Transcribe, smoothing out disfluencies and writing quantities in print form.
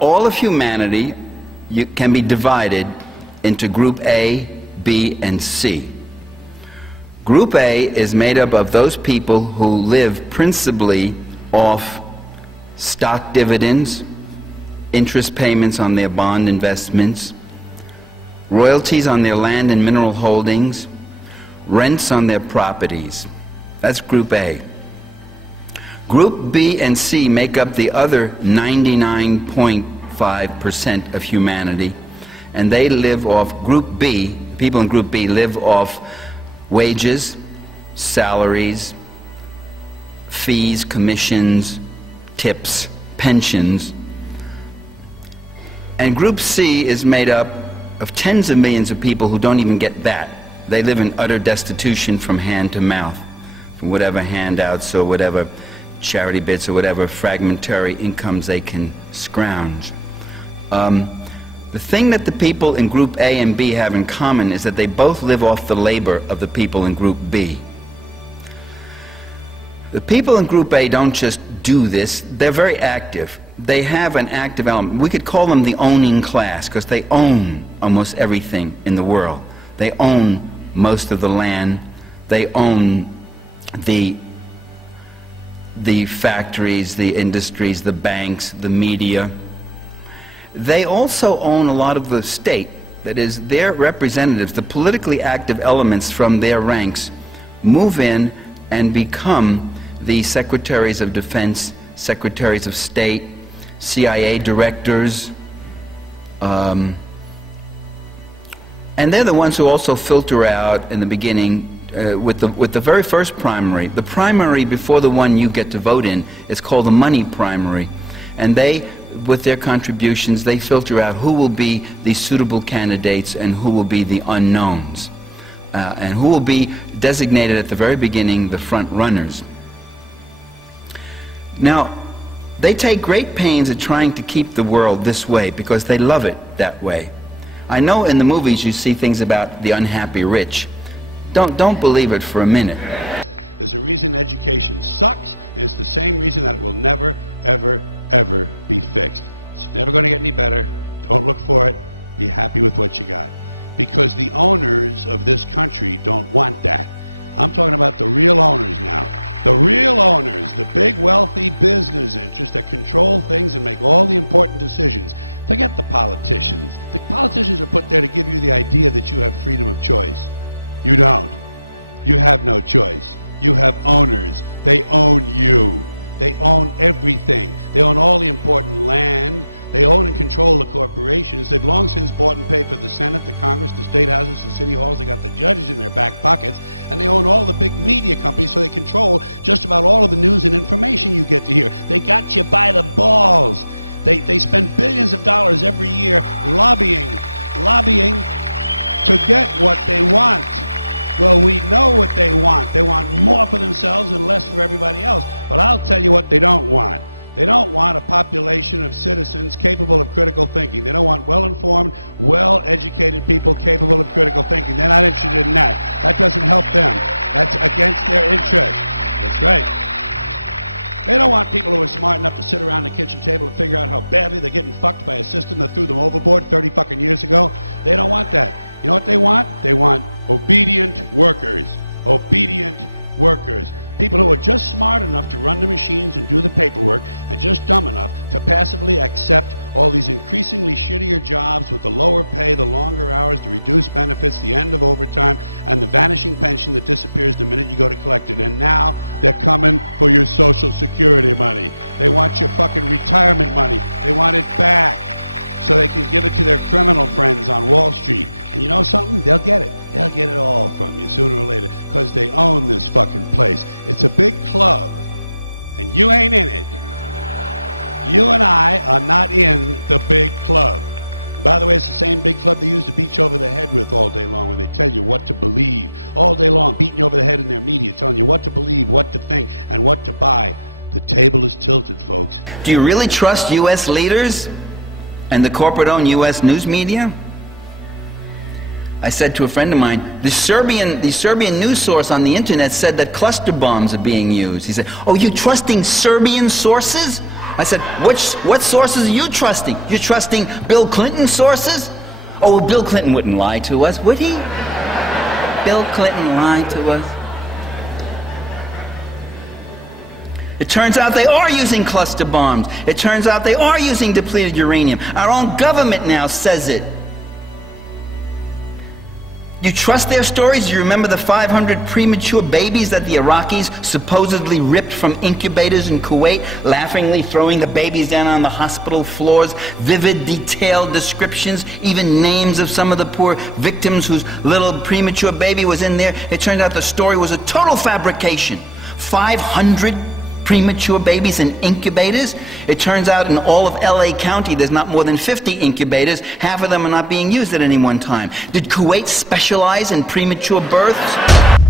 all of humanity can be divided into Group A, B, and C. Group A is made up of those people who live principally off stock dividends, interest payments on their bond investments, royalties on their land and mineral holdings, rents on their properties. That's Group A. Group B and C make up the other 99.5% of humanity, and they live off Group B. People in Group B live off wages, salaries, fees, commissions, tips, pensions. And Group C is made up of tens of millions of people who don't even get that. They live in utter destitution from hand to mouth, from whatever handouts or whatever charity bits or whatever fragmentary incomes they can scrounge. The thing that the people in Group A and B have in common is that they both live off the labor of the people in Group B. The people in Group A don't just do this, they're very active. They have an active element. We could call them the owning class because they own almost everything in the world. They own most of the land. They own the factories, the industries, the banks, the media. They also own a lot of the state. That is, their representatives, the politically active elements from their ranks, move in and become the secretaries of defense, secretaries of state, CIA directors, and they're the ones who also filter out in the beginning with the very first primary. The primary before the one you get to vote in is called the money primary, and they, with their contributions, they filter out who will be the suitable candidates and who will be the unknowns, and who will be designated at the very beginning the front runners. Now, they take great pains at trying to keep the world this way because they love it that way. I know in the movies you see things about the unhappy rich. Don't believe it for a minute. There's a reason education sucks, and it's the same reason that it will never, ever, ever be fixed. It's never going to get any better. Don't look for it. Be happy with what you got. Because the owners of this country don't want that. I'm talking about the real owners now. The real owners, the big wealthy business interests that control things and make all the important decisions. Forget the politicians. The politicians are put there to give you the idea that you have freedom of choice. You don't. You have no choice. You have owners. They own you. They own everything. They own all the important land. They own and control the corporations. They've long since bought and paid for the Senate, the Congress, the state houses, the city halls. They got the judges in their back pockets. And they own all the big media companies, so they control just about all of the news and information you get to hear. They got you by the balls. They spend billions of dollars every year lobbying to get what they want. Well, we know what they want. They want more for themselves and less for everybody else. But I'll tell you what they don't want. They don't want a population of citizens capable of critical thinking. They don't want well-informed, well-educated people capable of critical thinking. They're not interested in that. That doesn't help them. That's against their interest. That's right. They don't want people who are smart enough to sit around the kitchen table and figure out how badly they're getting fucked by a system that threw them overboard 30 fucking years ago. They don't want that. You know what they want? They want obedient workers. Obedient workers. People who are just smart enough to run the machines and do the paperwork, and just dumb enough to passively accept all these increasingly shittier jobs with the lower pay, the longer hours, the reduced benefits, the end of overtime, and the vanishing pension that disappears the minute you go to collect it. And now they're coming for your Social Security money. They want your fucking retirement money. They want it back so they can give it to their criminal friends on Wall Street. And you know something? They'll get it. They'll get it all from you sooner or later, because they own this fucking place. It's a big club, and you ain't in it. You and I are not in the big club. By the way, it's the same big club they use to beat you over the head with all day long when they tell you what to believe. All day long, beating you over the head in their media, telling you what to believe, what to think, and what to buy. The table is tilted, folks. Do you really trust U.S. leaders and the corporate-owned U.S. news media? I said to a friend of mine, the Serbian news source on the internet said that cluster bombs are being used. He said, "Oh, you trusting Serbian sources?" I said, what sources are you trusting? You're trusting Bill Clinton's sources? Oh, Bill Clinton wouldn't lie to us, would he? Bill Clinton lied to us. It turns out they are using cluster bombs. It turns out they are using depleted uranium. Our own government now says it. You trust their stories? You remember the 500 premature babies that the Iraqis supposedly ripped from incubators in Kuwait, laughingly throwing the babies down on the hospital floors? Vivid, detailed descriptions, even names of some of the poor victims whose little premature baby was in there. It turned out the story was a total fabrication. 500 premature babies in incubators. It turns out in all of LA County there's not more than 50 incubators. Half of them are not being used at any one time. Did Kuwait specialize in premature births?